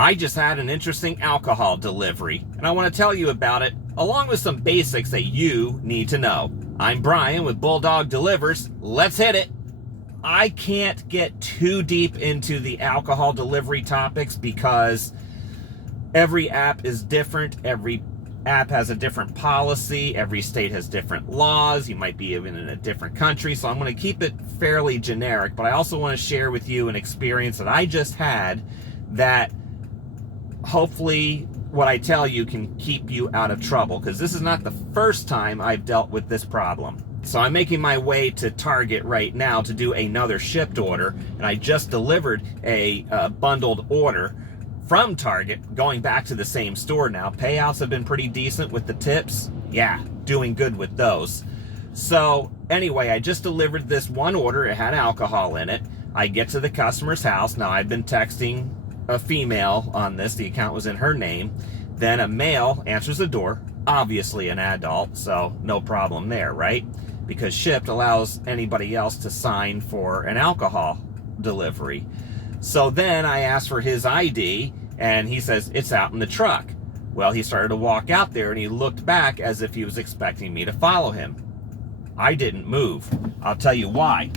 I just had an interesting alcohol delivery, and I want to tell you about it, along with some basics that you need to know. I'm Brian with Bulldog Delivers. Let's hit it. I can't get too deep into the alcohol delivery topics because every app is different. Every app has a different policy. Every state has different laws. You might be even in a different country. So I'm going to keep it fairly generic, but I also want to share with you an experience that I just had that hopefully what I tell you can keep you out of trouble, because this is not the first time I've dealt with this problem. So I'm making my way to Target right now to do another shipped order, and I just delivered a bundled order from Target, going back to the same store now. Payouts have been pretty decent with the tips. Yeah, doing good with those. So anyway, I just delivered this one order. It had alcohol in it. I get to the customer's house. Now, I've been texting a female on this. The account was in her name. Then a male answers the door, obviously an adult, so no problem there, right? Because shipped allows anybody else to sign for an alcohol delivery. So then I asked for his ID, and he says, it's out in the truck. Well, he started to walk out there, and he looked back as if he was expecting me to follow him. I didn't move. I'll tell you why.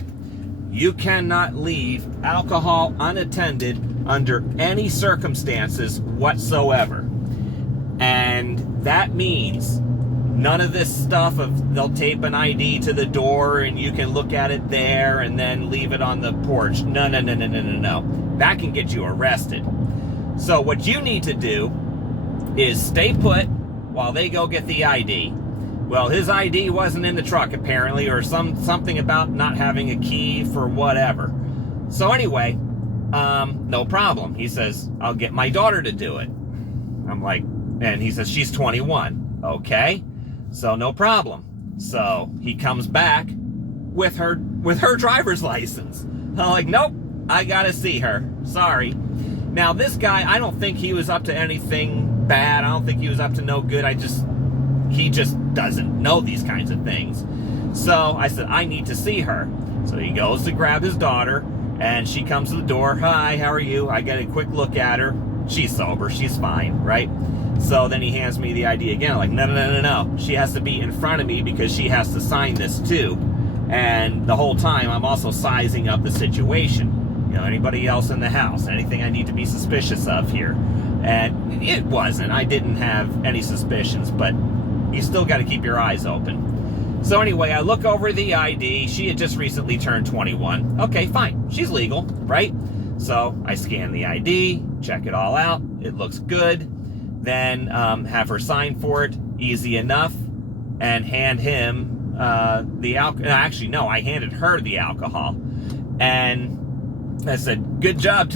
You cannot leave alcohol unattended under any circumstances whatsoever. And that means none of this stuff of they'll tape an ID to the door and you can look at it there and then leave it on the porch. No. That can get you arrested. So what you need to do is stay put while they go get the ID. Well, his ID wasn't in the truck apparently, or something about not having a key for whatever. So anyway, no problem. He says, I'll get my daughter to do it. I'm like, and he says, she's 21. Okay, so no problem. So he comes back with her driver's license. I'm like, nope, I gotta see her. Sorry. Now this guy, I don't think he was up to anything bad. I don't think he was up to no good. He just doesn't know these kinds of things. So I said, I need to see her. So he goes to grab his daughter, and she comes to the door. Hi, how are you? I get a quick look at her. She's sober. She's fine, right? So then he hands me the ID again. I'm like, no. She has to be in front of me because she has to sign this too. And the whole time, I'm also sizing up the situation. You know, anybody else in the house? Anything I need to be suspicious of here? And it wasn't. I didn't have any suspicions, but you still got to keep your eyes open. So anyway, I look over the ID. She had just recently turned 21. Okay, fine. She's legal, right? So I scan the ID, check it all out. It looks good. Then have her sign for it. Easy enough. And hand him the alcohol. Actually, no, I handed her the alcohol. And I said, good job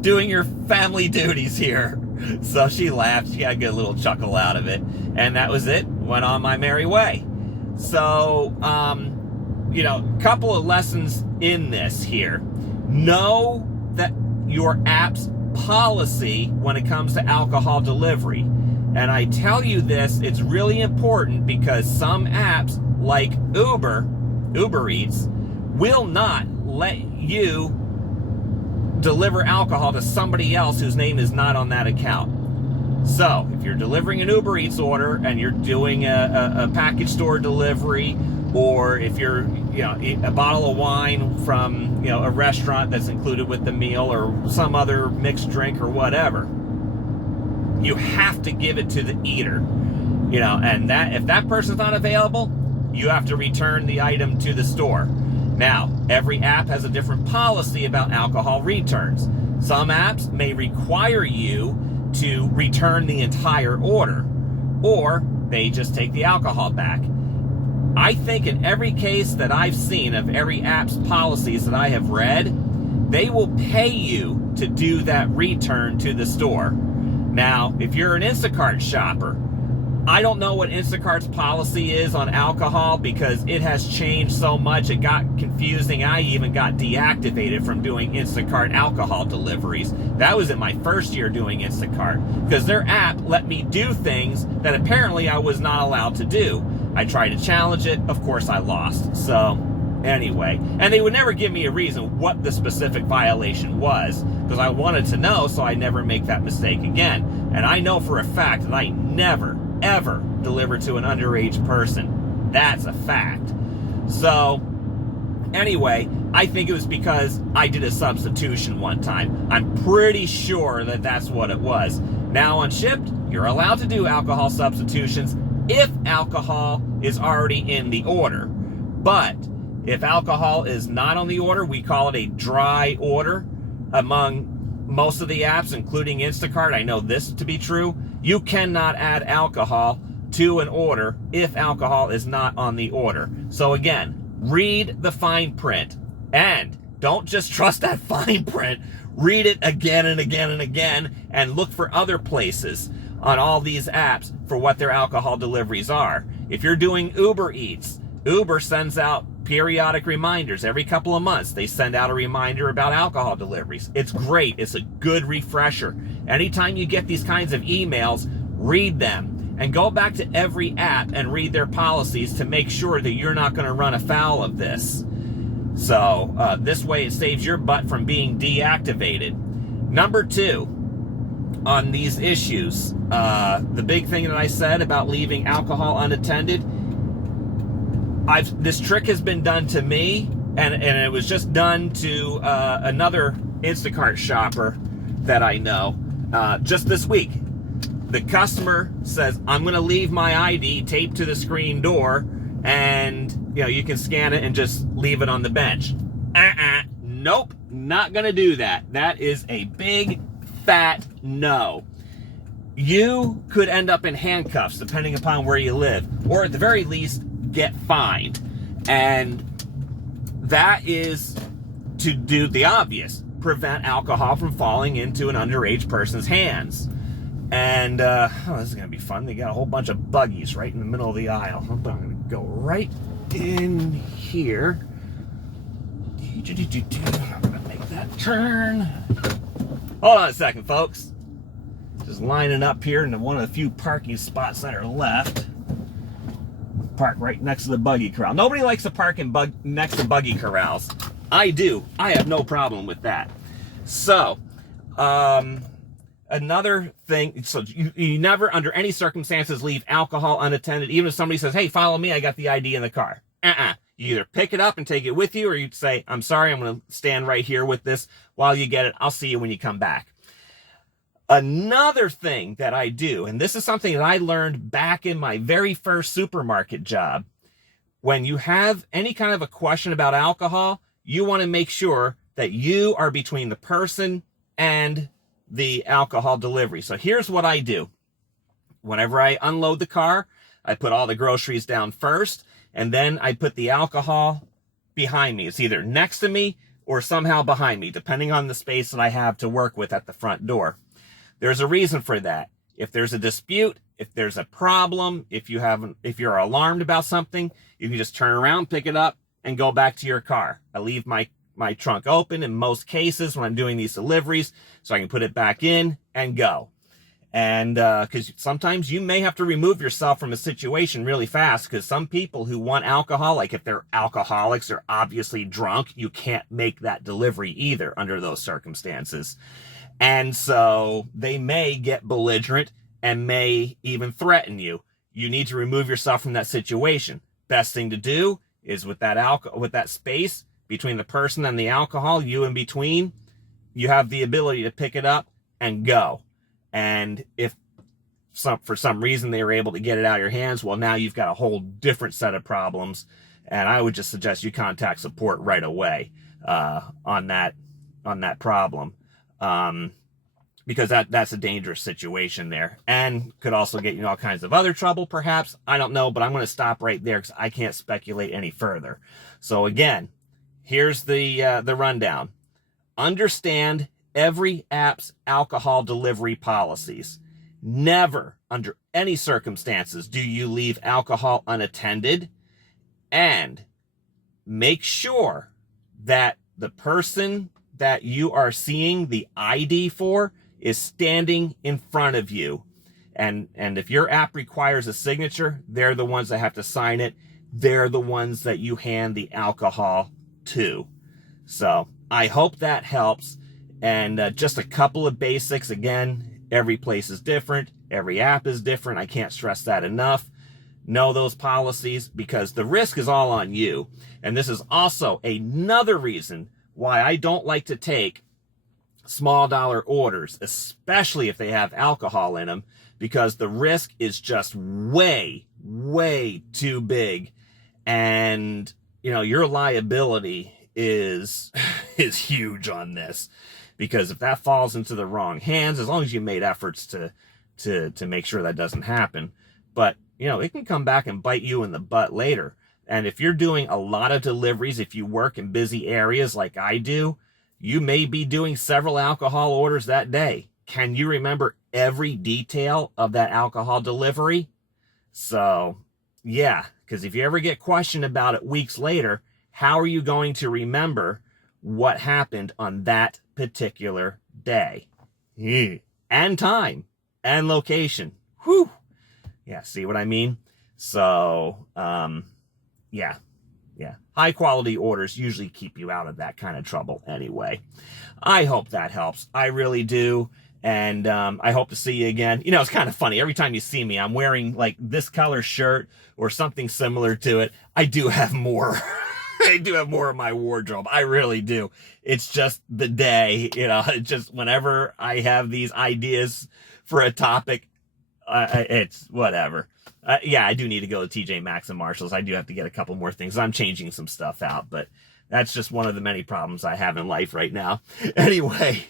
doing your family duties here. So she laughed. She got a good little chuckle out of it. And that was it. Went on my merry way. So, a couple of lessons in this here. Know that your app's policy when it comes to alcohol delivery. And I tell you this, it's really important because some apps like Uber Eats, will not let you deliver alcohol to somebody else whose name is not on that account. So if you're delivering an Uber Eats order and you're doing a package store delivery, or if you're a bottle of wine from a restaurant that's included with the meal, or some other mixed drink or whatever, you have to give it to the eater. And that if that person's not available, you have to return the item to the store. Now, every app has a different policy about alcohol returns. Some apps may require you to return the entire order, or they just take the alcohol back. I think in every case that I've seen of every app's policies that I have read, they will pay you to do that return to the store. Now, if you're an Instacart shopper, I don't know what Instacart's policy is on alcohol because it has changed so much. It got confusing. I even got deactivated from doing Instacart alcohol deliveries. That was in my first year doing Instacart because their app let me do things that apparently I was not allowed to do. I tried to challenge it. Of course, I lost. So anyway, and they would never give me a reason what the specific violation was. because I wanted to know so I never make that mistake again. And I know for a fact that I never, ever deliver to an underage person. That's a fact. So, anyway, I think it was because I did a substitution one time. I'm pretty sure that that's what it was. Now on Shipt, you're allowed to do alcohol substitutions if alcohol is already in the order. But if alcohol is not on the order, we call it a dry order. Among most of the apps, including Instacart, I know this to be true, you cannot add alcohol to an order if alcohol is not on the order. So again, read the fine print, and don't just trust that fine print. Read it again and again and again, and look for other places on all these apps for what their alcohol deliveries are. If you're doing Uber Eats, Uber sends out periodic reminders every couple of months. They send out a reminder about alcohol deliveries. It's great. It's a good refresher. Anytime you get these kinds of emails, read them and go back to every app and read their policies to make sure that you're not going to run afoul of this. So this way it saves your butt from being deactivated. Number 2, on these issues, the big thing that I said about leaving alcohol unattended, this trick has been done to me, and it was just done to another Instacart shopper that I know just this week. The customer says, I'm going to leave my ID taped to the screen door, and you can scan it and just leave it on the bench. Nope, not going to do that. That is a big fat no. You could end up in handcuffs depending upon where you live, or at the very least get fined. And that is to do the obvious, prevent alcohol from falling into an underage person's hands. And this is gonna be fun. They got a whole bunch of buggies right in the middle of the aisle. I'm gonna go right in here. I'm gonna make that turn. Hold on a second, folks. Just lining up here into one of the few parking spots that are left. Park right next to the buggy corral. Nobody likes to park next to buggy corrals. I do. I have no problem with that. So, another thing, so you never, under any circumstances, leave alcohol unattended. Even if somebody says, hey, follow me, I got the ID in the car. You either pick it up and take it with you, or you'd say, I'm sorry, I'm going to stand right here with this while you get it. I'll see you when you come back. Another thing that I do, and this is something that I learned back in my very first supermarket job, when you have any kind of a question about alcohol, you want to make sure that you are between the person and the alcohol delivery. So here's what I do. Whenever I unload the car, I put all the groceries down first, and then I put the alcohol behind me. It's either next to me or somehow behind me, depending on the space that I have to work with at the front door. There's a reason for that. If there's a dispute, if there's a problem, if you're alarmed about something, you can just turn around, pick it up, and go back to your car. I leave my trunk open in most cases when I'm doing these deliveries, so I can put it back in and go. And because sometimes you may have to remove yourself from a situation really fast, because some people who want alcohol, like if they're alcoholics, they're obviously drunk, you can't make that delivery either under those circumstances. And so they may get belligerent and may even threaten you. You need to remove yourself from that situation. Best thing to do is with that space between the person and the alcohol, you in between, you have the ability to pick it up and go. And if for some reason they were able to get it out of your hands, well, now you've got a whole different set of problems. And I would just suggest you contact support right away on that problem. Because that's a dangerous situation there, and could also get you all kinds of other trouble, perhaps. I don't know, but I'm going to stop right there because I can't speculate any further. So again, here's the rundown. Understand every app's alcohol delivery policies. Never, under any circumstances, do you leave alcohol unattended, and make sure that the person that you are seeing the ID for is standing in front of you. And if your app requires a signature, they're the ones that have to sign it. They're the ones that you hand the alcohol to. So I hope that helps. And just a couple of basics. Again, every place is different. Every app is different. I can't stress that enough. Know those policies, because the risk is all on you. And this is also another reason why I don't like to take small dollar orders, especially if they have alcohol in them, because the risk is just way, way too big. And, you know, your liability is huge on this, because if that falls into the wrong hands, as long as you made efforts to make sure that doesn't happen, but you know, it can come back and bite you in the butt later. And if you're doing a lot of deliveries, if you work in busy areas like I do, you may be doing several alcohol orders that day. Can you remember every detail of that alcohol delivery? So, yeah, because if you ever get questioned about it weeks later, how are you going to remember what happened on that particular day? And time and location. Whew. Yeah, see what I mean? So, yeah. High quality orders usually keep you out of that kind of trouble anyway. I hope that helps. I really do. And I hope to see you again. You know, it's kind of funny. Every time you see me, I'm wearing like this color shirt or something similar to it. I do have more. I do have more in my wardrobe. I really do. It's just the day, you know, it's just whenever I have these ideas for a topic, it's whatever. Yeah, I do need to go to TJ Maxx and Marshalls. I do have to get a couple more things. I'm changing some stuff out, but that's just one of the many problems I have in life right now. Anyway,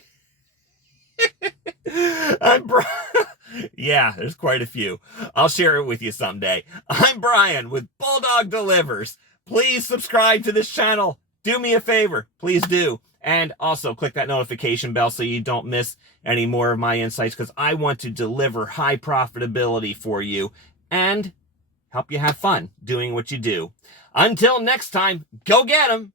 yeah, there's quite a few. I'll share it with you someday. I'm Brian with Bulldog Delivers. Please subscribe to this channel. Do me a favor. Please do. And also click that notification bell so you don't miss any more of my insights, because I want to deliver high profitability for you and help you have fun doing what you do. Until next time, go get 'em.